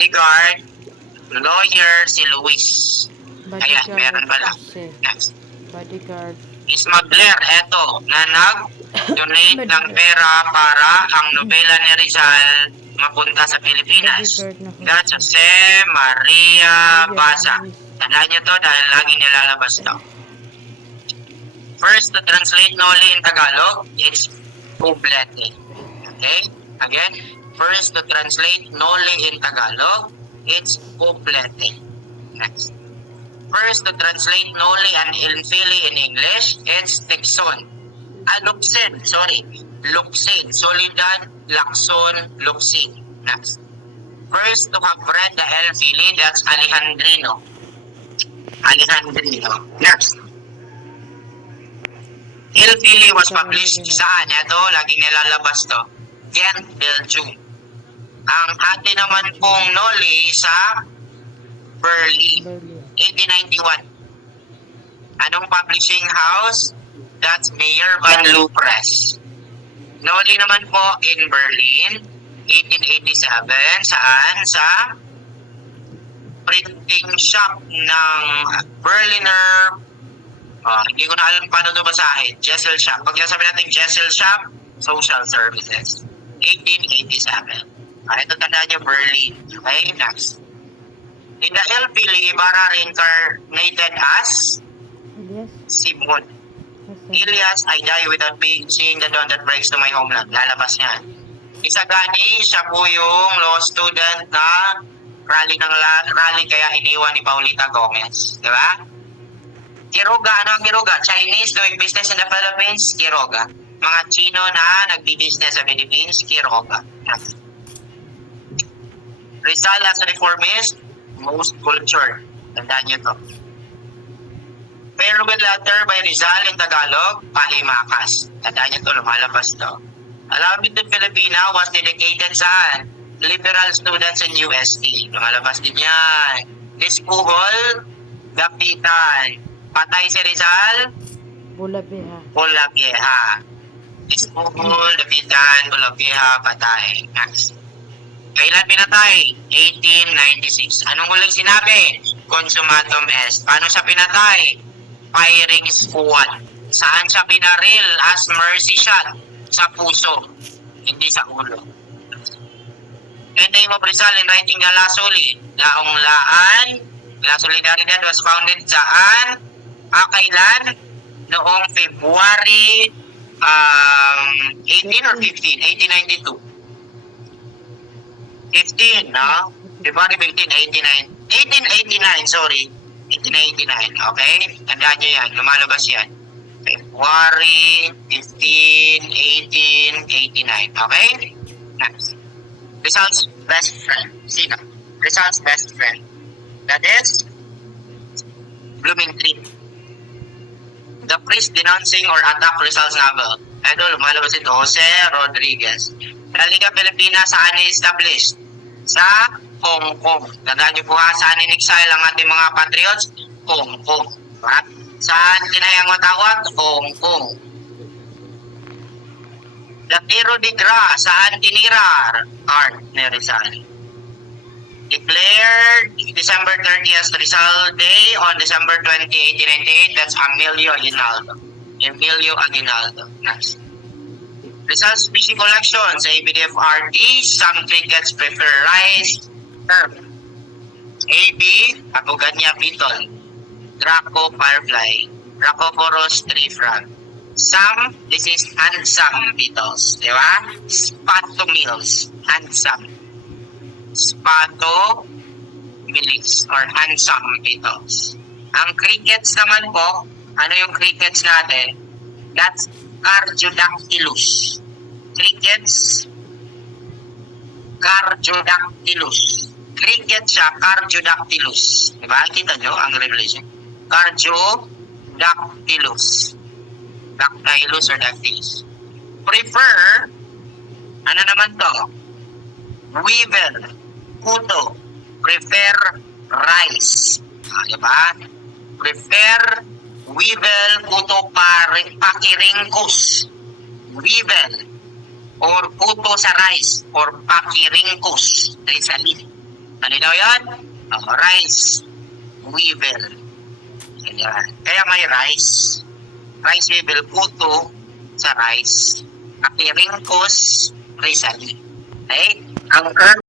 bodyguard, lawyer, si Luis. Ayan, meron pala. Kasi, Next. bodyguard. Smuggler, eto, na nag-donate ng pera para ang nobela ni Rizal mapunta sa Pilipinas. Bodyguard na That's Jose Maria Baza. Tandaan niyo to dahil lagi nilalabas to. First, to translate Noli in Tagalog, it's Poblete. Okay? Again, first to translate Noli in Tagalog, it's Poblete. Next. First, to translate Noli and Ilfili in English, it's Texon. Luxin, sorry. Luxin. Soledad, Lacson, Luxin. Next. First, to have read the Ilfili, that's Alejandrino. Alejandrino. Next. Ilfili was published saan? Ito, laging nilalabas to. Ghent, Belgium. Ang atin naman pong Noli sa Berlin. 1891. Anong publishing house? That's Meyer van Loo Press. Noli naman po in Berlin, 1887. Saan? Sa printing shop ng Berliner, hindi ko na alam paano ito basahin, Jessel Shop. Pag sabi natin Jessel Shop, Social Services. 1887. Ito tandaan nyo, Berlin. Okay, next. In the Ilfili, Ibarra reincarnated as Simon. Ilias, I die without seeing the dawn that breaks to my homeland. Lalabas niyan. Isagani, siya po yung law student na rally kaya iniwan ni Paulita Gomez. Di ba? Quiroga, ano ang Quiroga? Chinese doing business in the Philippines? Quiroga. Mga Chino na nagbi-business sa Philippines? Quiroga. Rizal as reformist, most cultured. Tandaan nyo to. Farewell letter by Rizal in Tagalog, Pahimakas. Tandaan nyo to, lumalabas to. Alabit ng Filipina was dedicated sa liberal students in UST. Lumalabas din yan. Dispuhol, Gapitan. Patay si Rizal, Bulabieha. Dispuhol, Gapitan, Bulabieha, patay. Next. Kailan pinatay? 1896. Anong huling sinabi? Consumatum est. Paano siya pinatay? Firing squad. Saan siya binaril as mercy shot? Sa puso, hindi sa ulo. The name of Rizal in writing Galasuli. Laong Laan. La Solidaridad was founded saan? Kailan? Noong February 18 or 15? 1892. 15, no? February 15, 1889, sorry. 1889, okay? Tandaan nyo yan, lumalabas yan. February 15, 1889, okay? Next. Rizal's best friend. Sino? Rizal's best friend. That is Blooming Tree. The priest denouncing or attack Rizal's novel. Ito, lumalabas ito, Jose Rodriguez. La Liga Pilipina saan i-established? Sa Hong Kong. Tandaan niyo po ha, saan in-exile ang ating mga patriots? Hong Kong. Right? Saan tinayang matawag? Hong Kong. The Tiro de Gra, saan tinira? Art ni Rizal. Declared December 30th Rizal Day on December 20, 1898. That's Emilio Aguinaldo. Emilio Aguinaldo. Next. Rizal's species collection sa ABDFRT. Some crickets prefer rice, herb. AB, Abogania beetle. Draco firefly. Rhacophorus tree frog. Some, this is handsome beetles. Di ba? Spatomils. Handsome. Spato milis or handsome beetles. Ang crickets naman po, ano yung crickets natin? That's Cardiodactylus. Crickets, Cardiodactylus. Cricket siya, Cardiodactylus. Diba? Kita nyo ang revelation. Cardiodactylus. Dactylus or dactylus. Prefer, ano naman to? Weevil. Kuto. Prefer rice. Diba? Prefer weevil, kuto, pakiringkus. Weevil or kuto sa rice or pakiringkus. Rizalin. Ano daw yan? Rice. Weevil. Ganyan. Kaya may rice. Rice weevil, puto sa rice. Akiringkos, rizali. Okay? Ang earn